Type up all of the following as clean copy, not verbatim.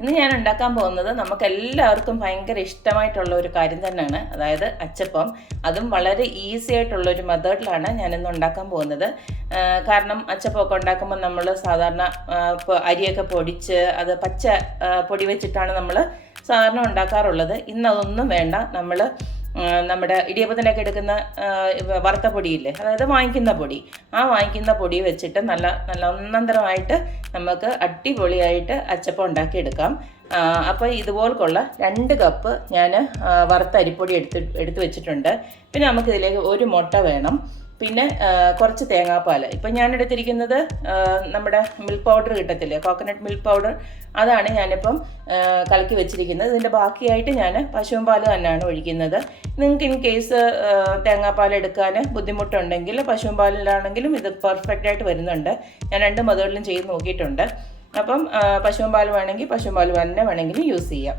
ഇന്ന് ഞാൻ ഉണ്ടാക്കാൻ പോകുന്നത് നമുക്ക് എല്ലാവർക്കും ഭയങ്കര ഇഷ്ടമായിട്ടുള്ള ഒരു കാര്യം തന്നെയാണ്, അതായത് അച്ചപ്പം. അതും വളരെ ഈസി ആയിട്ടുള്ള ഒരു മെത്തേഡിലാണ് ഞാനിന്ന് ഉണ്ടാക്കാൻ പോകുന്നത്. കാരണം അച്ചപ്പമൊക്കെ ഉണ്ടാക്കുമ്പോൾ നമ്മൾ സാധാരണ അരിയൊക്കെ പൊടിച്ച് അത് പച്ച പൊടി വെച്ചിട്ടാണ് നമ്മൾ സാധാരണ ഉണ്ടാക്കാറുള്ളത്. ഇന്ന് അതൊന്നും വേണ്ട. നമ്മുടെ ഇടിയപ്പത്തിനൊക്കെ എടുക്കുന്ന വറുത്ത പൊടിയില്ലേ, അതായത് വാങ്ങിക്കുന്ന പൊടി, ആ വാങ്ങിക്കുന്ന പൊടി വെച്ചിട്ട് നല്ല ഒന്നന്തരമായിട്ട് നമുക്ക് അടിപൊളിയായിട്ട് അച്ചപ്പം ഉണ്ടാക്കിയെടുക്കാം. അപ്പോൾ ഇതുപോലുള്ള 2 കപ്പ് ഞാൻ വറുത്ത അരിപ്പൊടി എടുത്ത് വെച്ചിട്ടുണ്ട്. പിന്നെ നമുക്കിതിലേക്ക് 1 മുട്ട വേണം. പിന്നെ കുറച്ച് തേങ്ങാപ്പാൽ. ഇപ്പം ഞാൻ എടുത്തിരിക്കുന്നത് നമ്മുടെ മിൽക്ക് പൗഡർ കിട്ടത്തില്ലേ, കോക്കനട്ട് മിൽക്ക് പൗഡർ, അതാണ് ഞാനിപ്പം കലക്കി വെച്ചിരിക്കുന്നത്. ഇതിൻ്റെ ബാക്കിയായിട്ട് ഞാൻ പശുവും പാൽ തന്നെയാണ് ഒഴിക്കുന്നത്. നിങ്ങൾക്ക് ഇൻ കേസ് തേങ്ങാപ്പാൽ എടുക്കാൻ ബുദ്ധിമുട്ടുണ്ടെങ്കിൽ പശുവും പാലിലാണെങ്കിലും ഇത് പെർഫെക്റ്റായിട്ട് വരുന്നുണ്ട്. ഞാൻ 2 മെത്തേഡിലും ചെയ്ത് നോക്കിയിട്ടുണ്ട്. അപ്പം പശുവും പാൽ വേണമെങ്കിൽ പശുവും പാൽ തന്നെ വേണമെങ്കിലും യൂസ് ചെയ്യാം.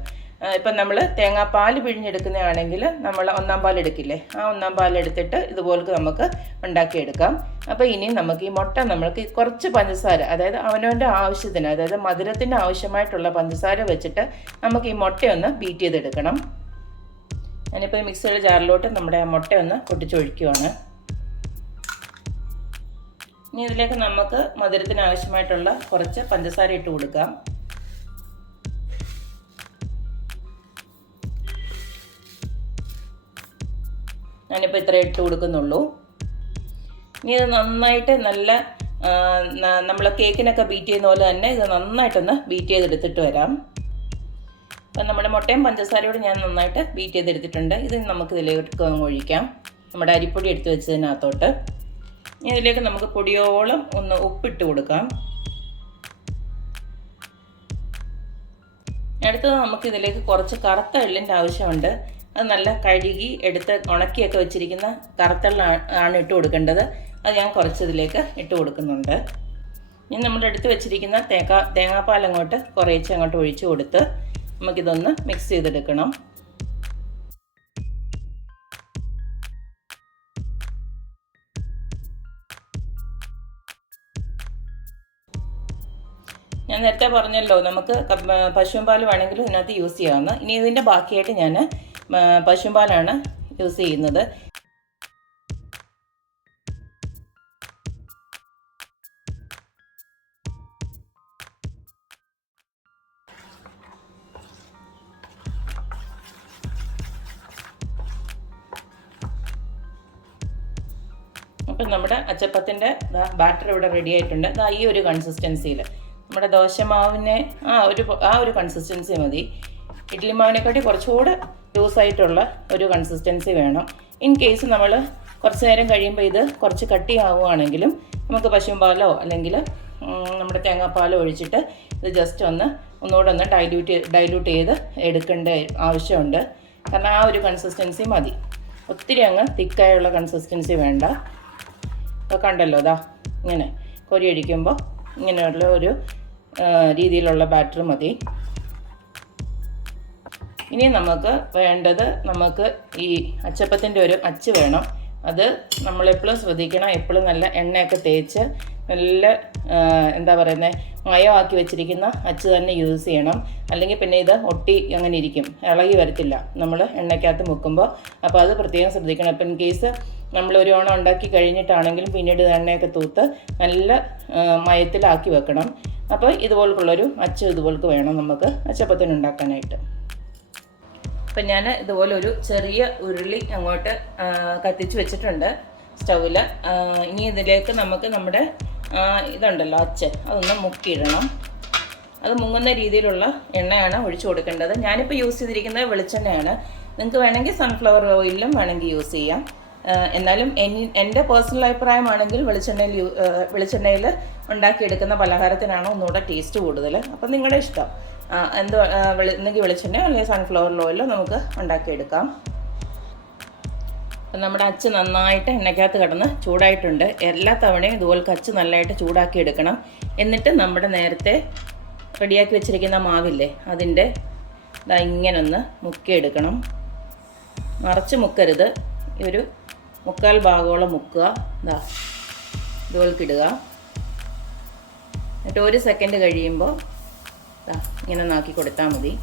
ഇപ്പം നമ്മൾ തേങ്ങാപ്പാൽ പിഴിഞ്ഞെടുക്കുന്നതാണെങ്കിൽ നമ്മൾ 1-ാം പാൽ എടുക്കില്ലേ, ആ 1-ാം പാൽ എടുത്തിട്ട് ഇതുപോലെ നമുക്ക് ഉണ്ടാക്കിയെടുക്കാം. അപ്പോൾ ഇനി നമുക്ക് ഈ മുട്ട നമ്മൾക്ക് കുറച്ച് പഞ്ചസാര, അതായത് അവനവൻ്റെ ആവശ്യത്തിന്, അതായത് മധുരത്തിന് ആവശ്യമായിട്ടുള്ള പഞ്ചസാര വെച്ചിട്ട് നമുക്ക് ഈ മുട്ടയൊന്ന് ബീറ്റ് ചെയ്തെടുക്കണം. ഞാനിപ്പോൾ മിക്സിയുടെ ജാറിലോട്ട് നമ്മുടെ മുട്ടയൊന്ന് പൊട്ടിച്ചൊഴിക്കുകയാണ്. ഇനി ഇതിലേക്ക് നമുക്ക് മധുരത്തിന് ആവശ്യമായിട്ടുള്ള കുറച്ച് പഞ്ചസാര ഇട്ട് കൊടുക്കാം. ഞാനിപ്പോൾ ഇത്ര ഇട്ട് കൊടുക്കുന്നുള്ളൂ. ഇനി ഇത് നന്നായിട്ട് നമ്മൾ കേക്കിനൊക്കെ ബീറ്റ് ചെയ്യുന്ന പോലെ തന്നെ ഇത് നന്നായിട്ടൊന്ന് ബീറ്റ് ചെയ്തെടുത്തിട്ട് വരാം. അപ്പം നമ്മുടെ മുട്ടയും പഞ്ചസാരയോട് ഞാൻ നന്നായിട്ട് ബീറ്റ് ചെയ്തെടുത്തിട്ടുണ്ട്. ഇത് നമുക്ക് ഇതിലേക്ക് ഒഴിക്കാം, നമ്മുടെ അരിപ്പൊടി എടുത്ത് വെച്ചതിനകത്തോട്ട്. ഇനി ഇതിലേക്ക് നമുക്ക് പൊടിയോളം ഒന്ന് ഉപ്പിട്ട് കൊടുക്കാം. അടുത്തത് നമുക്കിതിലേക്ക് കുറച്ച് കറുത്ത എള്ളിൻ്റെ ആവശ്യമുണ്ട്. അത് നല്ല കഴുകി എടുത്ത് ഉണക്കിയൊക്കെ വെച്ചിരിക്കുന്ന കറുത്തെള്ളാണ് ഇട്ട് കൊടുക്കേണ്ടത്. അത് ഞാൻ കുറച്ച് ഇതിലേക്ക് ഇട്ട് കൊടുക്കുന്നുണ്ട്. ഇനി നമ്മൾ എടുത്ത് വെച്ചിരിക്കുന്ന തേങ്ങാപ്പാൽ കുറേശ്ശെ അങ്ങോട്ട് ഒഴിച്ചു കൊടുത്ത് നമുക്കിതൊന്ന് മിക്സ് ചെയ്തെടുക്കണം. ഞാൻ നേരത്തെ പറഞ്ഞല്ലോ, നമുക്ക് പശുവും പാൽ വേണമെങ്കിലും ഇതിനകത്ത് യൂസ് ചെയ്യാവുന്ന. ഇനി ഇതിൻ്റെ ബാക്കിയായിട്ട് ഞാൻ പശുവും പാലാണ് യൂസ് ചെയ്യുന്നത്. അപ്പം നമ്മുടെ അച്ചപ്പത്തിൻ്റെ ബാറ്റർ ഇവിടെ റെഡി ആയിട്ടുണ്ട്. ഈ ഒരു കൺസിസ്റ്റൻസിയിൽ നമ്മുടെ ദോശമാവിനെ ആ ഒരു കൺസിസ്റ്റൻസി മതി. ഇഡ്ഡലി മാവിനെക്കാട്ടി കുറച്ചുകൂടെ ലൂസായിട്ടുള്ള ഒരു കൺസിസ്റ്റൻസി വേണം. ഇൻ കേസ് നമ്മൾ കുറച്ച് നേരം കഴിയുമ്പോൾ ഇത് കുറച്ച് കട്ടിയാവുകയാണെങ്കിലും നമുക്ക് പശുവും പാലോ അല്ലെങ്കിൽ നമ്മുടെ തേങ്ങാപ്പാലോ ഒഴിച്ചിട്ട് ഇത് ജസ്റ്റ് ഒന്നുകൂടെ ഡൈല്യൂട്ട് ചെയ്ത് എടുക്കേണ്ട ആവശ്യമുണ്ട്. കാരണം ആ ഒരു കൺസിസ്റ്റൻസി മതി. ഒത്തിരി അങ്ങ് തിക്കായുള്ള കൺസിസ്റ്റൻസി വേണ്ട. അപ്പോൾ കണ്ടല്ലോ, ഇങ്ങനെ കോരി ഒഴിക്കുമ്പോൾ ഇങ്ങനെയുള്ള ഒരു രീതിയിലുള്ള ബാറ്റർ മതി. ഇനി നമുക്ക് വേണ്ടത്, നമുക്ക് ഈ അച്ചപ്പത്തിൻ്റെ ഒരു അച്ച് വേണം. അത് നമ്മളെപ്പോഴും ശ്രദ്ധിക്കണം. എപ്പോഴും നല്ല എണ്ണയൊക്കെ തേച്ച് നല്ല മയമാക്കി വെച്ചിരിക്കുന്ന അച്ച് തന്നെ യൂസ് ചെയ്യണം. അല്ലെങ്കിൽ പിന്നെ ഇത് ഒട്ടി അങ്ങനെ ഇരിക്കും, ഇളകി വരത്തില്ല നമ്മൾ എണ്ണയ്ക്കകത്ത് മുക്കുമ്പോൾ. അപ്പോൾ അത് പ്രത്യേകം ശ്രദ്ധിക്കണം. അപ്പോൾ ഇൻ കേസ് നമ്മളൊരു ഓണം ഉണ്ടാക്കി കഴിഞ്ഞിട്ടാണെങ്കിലും പിന്നീട് എണ്ണയൊക്കെ തൂത്ത് നല്ല മയത്തിലാക്കി വെക്കണം. അപ്പോൾ ഇതുപോലുള്ളൊരു അച്ച് ഇതുപോലക്ക് വേണം നമുക്ക് അച്ചപ്പത്തിന് ഉണ്ടാക്കാനായിട്ട്. അപ്പം ഞാൻ ഇതുപോലെ ഒരു ചെറിയ ഉരുളി അങ്ങോട്ട് കത്തിച്ച് വെച്ചിട്ടുണ്ട് സ്റ്റൗവിൽ. ഇനി ഇതിലേക്ക് നമുക്ക് നമ്മുടെ ഇതുണ്ടല്ലോ അച്ച്, അതൊന്ന് മുക്കിയിടണം. അത് മുങ്ങുന്ന രീതിയിലുള്ള എണ്ണയാണ് ഒഴിച്ചു കൊടുക്കേണ്ടത്. ഞാനിപ്പോൾ യൂസ് ചെയ്തിരിക്കുന്നത് വെളിച്ചെണ്ണയാണ്. നിങ്ങൾക്ക് വേണമെങ്കിൽ സൺഫ്ലവർ ഓയിലും വേണമെങ്കിൽ യൂസ് ചെയ്യാം. എന്നാലും എൻ്റെ പേഴ്സണൽ അഭിപ്രായമാണെങ്കിൽ വെളിച്ചെണ്ണയിൽ ഉണ്ടാക്കിയെടുക്കുന്ന പലഹാരത്തിനാണ് ഒന്നുകൂടെ ടേസ്റ്റ് കൂടുതൽ. അപ്പം നിങ്ങളുടെ ഇഷ്ടം. ഒന്നെങ്കിൽ വെളിച്ചെണ്ണയോ അല്ലെങ്കിൽ സൺഫ്ലവർ ഓയിലോ നമുക്ക് ഉണ്ടാക്കിയെടുക്കാം. അപ്പം നമ്മുടെ അച്ച് നന്നായിട്ട് എണ്ണയ്ക്കകത്ത് കിടന്ന് ചൂടായിട്ടുണ്ട്. എല്ലാ തവണയും ഇതുപോലെ അച്ച് നല്ലതായിട്ട് ചൂടാക്കി എടുക്കണം. എന്നിട്ട് നമ്മുടെ നേരത്തെ റെഡിയാക്കി വെച്ചിരിക്കുന്ന മാവില്ലേ, അതിൻ്റെ ഇങ്ങനൊന്ന് മുക്കിയെടുക്കണം. നിറച്ച് മുക്കരുത്, ഒരു 3/4 ഭാഗത്തോളം മുക്കുക. ഇതുപോലേക്ക് ഇടുക. എന്നിട്ട് 1 സെക്കൻഡ് കഴിയുമ്പോൾ ഇങ്ങനെ നാക്കി കൊടുത്താൽ മതി.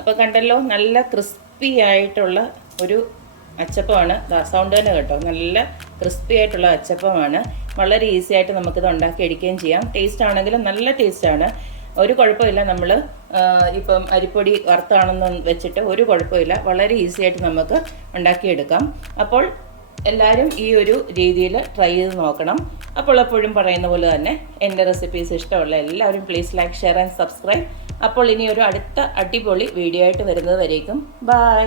അപ്പോൾ കണ്ടല്ലോ, നല്ല ക്രിസ്പി ആയിട്ടുള്ള ഒരു അച്ചപ്പമാണ്. സൗണ്ട് തന്നെ കേട്ടോ, നല്ല ക്രിസ്പി ആയിട്ടുള്ള അച്ചപ്പമാണ്. വളരെ ഈസി ആയിട്ട് നമുക്കിത് ഉണ്ടാക്കി എടുക്കുകയും ചെയ്യാം. ടേസ്റ്റ് ആണെങ്കിലും നല്ല ടേസ്റ്റാണ്, ഒരു കുഴപ്പമില്ല. നമ്മൾ ഇപ്പം അരിപ്പൊടി വറുത്താണെന്ന് വെച്ചിട്ട് ഒരു കുഴപ്പമില്ല, വളരെ ഈസി ആയിട്ട് നമുക്ക് ഉണ്ടാക്കിയെടുക്കാം. അപ്പോൾ എല്ലാവരും ഈ ഒരു രീതിയിൽ ട്രൈ ചെയ്ത് നോക്കണം. അപ്പോൾ എപ്പോഴും പറയുന്ന പോലെ തന്നെ എൻ്റെ റെസിപ്പീസ് ഇഷ്ടമുള്ള എല്ലാവരും please like, share and subscribe. അപ്പോൾ ഇനി ഒരു അടുത്ത അടിപൊളി വീഡിയോ ആയിട്ട് വരുന്നത് വരേക്കും. ബൈ.